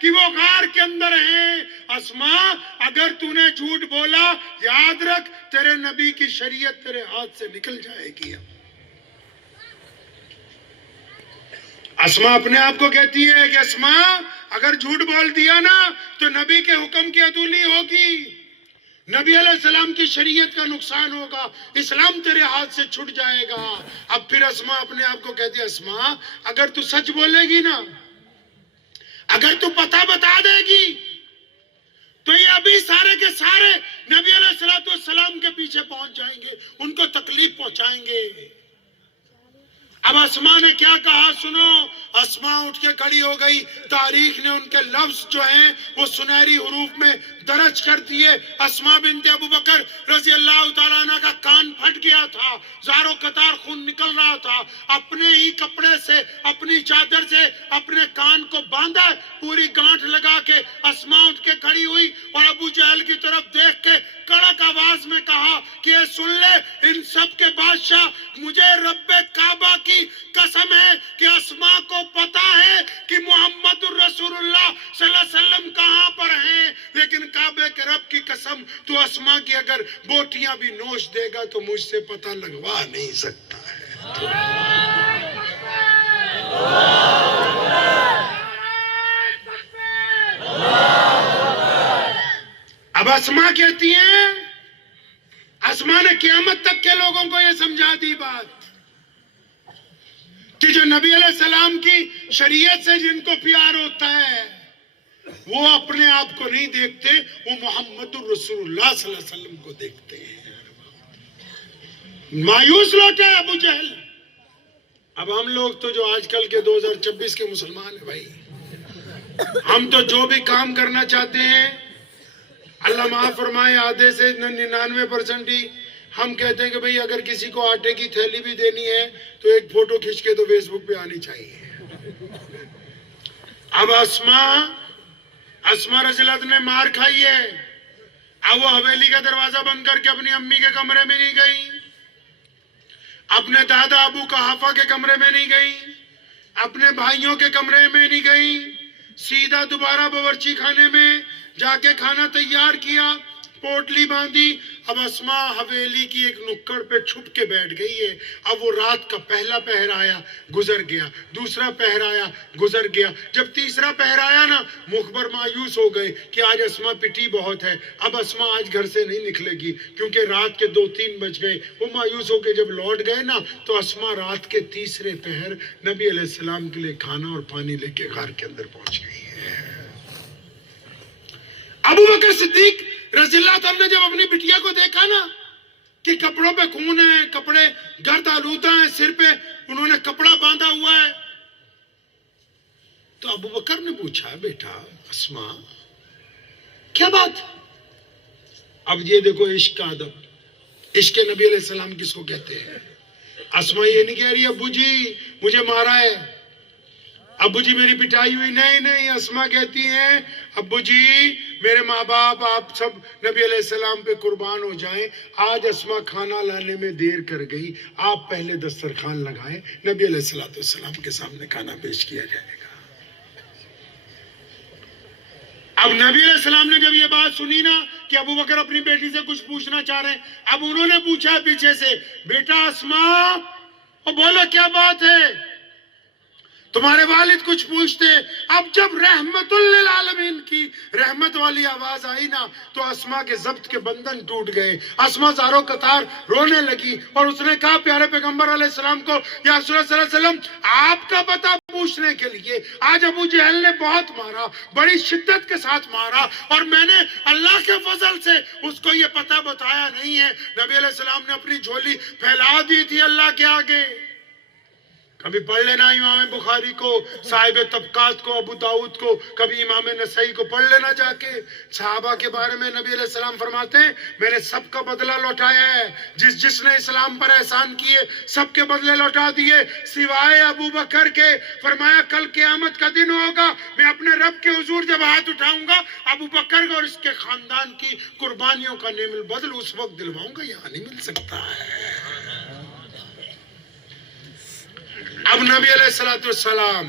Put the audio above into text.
کہ وہ غار کے اندر ہیں. اسما اگر تو نے جھوٹ بولا یاد رکھ تیرے نبی کی شریعت تیرے ہاتھ سے نکل جائے گی. اسما اپنے آپ کو کہتی ہے کہ اسما اگر جھوٹ بول دیا نا تو نبی کے حکم کی عدولی ہوگی, نبی علیہ السلام کی شریعت کا نقصان ہوگا, اسلام تیرے ہاتھ سے چھٹ جائے گا. اب پھر اسما اپنے آپ کو کہتی ہے اسما اگر تو سچ بولے گی نا, اگر تو پتہ بتا دے گی تو یہ ابھی سارے کے سارے نبی علیہ السلام کے پیچھے پہنچ جائیں گے, ان کو تکلیف پہنچائیں گے. اب اسما نے کیا کہا سنو. اسما اٹھ کے کھڑی ہو گئی. تاریخ نے ان کے لفظ جو ہیں وہ سنہری حروف میں درج کر دیے. اسما بنت ابو بکر رضی اللہ تعالیٰ عنہ کا کان پھٹ گیا تھا, زاروں قطار خون نکل رہا تھا. اپنے ہی کپڑے سے اپنی چادر سے اپنے کان کو باندھا, پوری گانٹھ لگا کے اسما اٹھ کے کھڑی ہوئی اور ابو جہل کی طرف دیکھ کے کڑک آواز میں کہا کہ یہ سن لے ان سب کے بادشاہ, مجھے رب کعبہ کی قسم ہے کہ اسما کو پتا ہے کہ محمد الرسول اللہ صلی اللہ علیہ وسلم کہاں پر ہیں, لیکن کعبے کے رب کی قسم تو اسما کی اگر بوٹیاں بھی نوچ دے گا تو مجھ سے پتہ لگوا نہیں سکتا ہے. اب اسما کہتی ہیں, اسما نے قیامت تک کے لوگوں کو یہ سمجھا دی بات کہ جو نبی علیہ السلام کی شریعت سے جن کو پیار ہوتا ہے وہ اپنے آپ کو نہیں دیکھتے, وہ محمد الرسول اللہ صلی اللہ علیہ وسلم کو دیکھتے ہیں. مایوس لوٹے ابو جہل. اب ہم لوگ تو جو آج کل کے 2026 کے مسلمان ہیں بھائی, ہم تو جو بھی کام کرنا چاہتے ہیں اللہ معاف فرمائے آدھے سے 99% ہی ہم کہتے ہیں کہ بھئی اگر کسی کو آٹے کی تھیلی بھی دینی ہے تو ایک فوٹو کھینچ کے تو فیس بک پہ آنی چاہیے. اب اسما رضی اللہ عنہ نے مار کھائی ہے. اب وہ حویلی کا دروازہ بند کر کے اپنی امی کے کمرے میں نہیں گئی, اپنے دادا ابو قحافہ کے کمرے میں نہیں گئی, اپنے بھائیوں کے کمرے میں نہیں گئی, سیدھا دوبارہ باورچی خانے میں جا کے کھانا تیار کیا, پوٹلی باندھی. اب اسما حویلی کی ایک نکڑ پہ چھپ کے بیٹھ گئی ہے. اب وہ رات کا پہلا پہر آیا گزر گیا, دوسرا پہر آیا گزر گیا, جب تیسرا پہر آیا نا مخبر مایوس ہو گئے کہ آج اسما پٹی بہت ہے, اب اسما آج گھر سے نہیں نکلے گی کیونکہ رات کے 2-3 بج گئے. وہ مایوس ہو کے جب لوٹ گئے نا تو اسما رات کے تیسرے پہر نبی علیہ السلام کے لیے کھانا اور پانی لے کے غار کے اندر پہنچ گئی ہے. ابو بکر صدیق رضی اللہ عنہ نے جب اپنی بٹیا کو دیکھا نا کہ کپڑوں پہ خون ہے, کپڑے گرد آلودہ ہیں, سر پہ انہوں نے کپڑا باندھا ہوا ہے, تو ابو بکر نے پوچھا بیٹا اسما کیا بات. اب یہ دیکھو عشق کا ادب, عشق نبی علیہ السلام کس کو کہتے ہیں. اسما یہ نہیں کہہ رہی ابو جی مجھے مارا ہے, ابو جی میری پٹائی ہوئی, نہیں. اسما کہتی ہیں ابو جی میرے ماں باپ آپ سب نبی علیہ السلام پہ قربان ہو جائیں, آج اسما کھانا لانے میں دیر کر گئی, آپ پہلے دسترخوان لگائیں, نبی علیہ السلام کے سامنے کھانا پیش کیا جائے گا. اب نبی علیہ السلام نے جب یہ بات سنی نا کہ ابو بکر اپنی بیٹی سے کچھ پوچھنا چاہ رہے ہیں, اب انہوں نے پوچھا پیچھے سے بیٹا اسما بولو کیا بات ہے, تمہارے والد کچھ پوچھتے. اب جب رحمت للعالمین کی رحمت والی آواز آئی نا تو اسما کے ضبط کے بندھن ٹوٹ گئے. اسما زاروں قطار رونے لگی اور اس نے کہا پیارے پیغمبر علیہ السلام کو یا رسول اللہ صلی اللہ علیہ وسلم آپ کا پتہ پوچھنے کے لیے آج ابو جہل نے بہت مارا, بڑی شدت کے ساتھ مارا, اور میں نے اللہ کے فضل سے اس کو یہ پتہ بتایا نہیں ہے. نبی علیہ السلام نے اپنی جھولی پھیلا دی تھی اللہ کے آگے. کبھی پڑھ لینا امام بخاری کو, صاحب طبقات کو, ابو داؤد کو, کبھی امام نسائی کو پڑھ لینا جا کے. صحابہ کے بارے میں نبی علیہ السلام فرماتے ہیں میں نے سب کا بدلہ لوٹایا ہے, جس نے اسلام پر احسان کیے سب کے بدلے لوٹا دیے سوائے ابو بکر کے. فرمایا کل قیامت کا دن ہوگا, میں اپنے رب کے حضور جب ہاتھ اٹھاؤں گا ابو بکر کو اور اس کے خاندان کی قربانیوں کا نعم البدل اس وقت دلواؤں گا, یہاں نہیں مل سکتا ہے. اب نبی علیہ السلام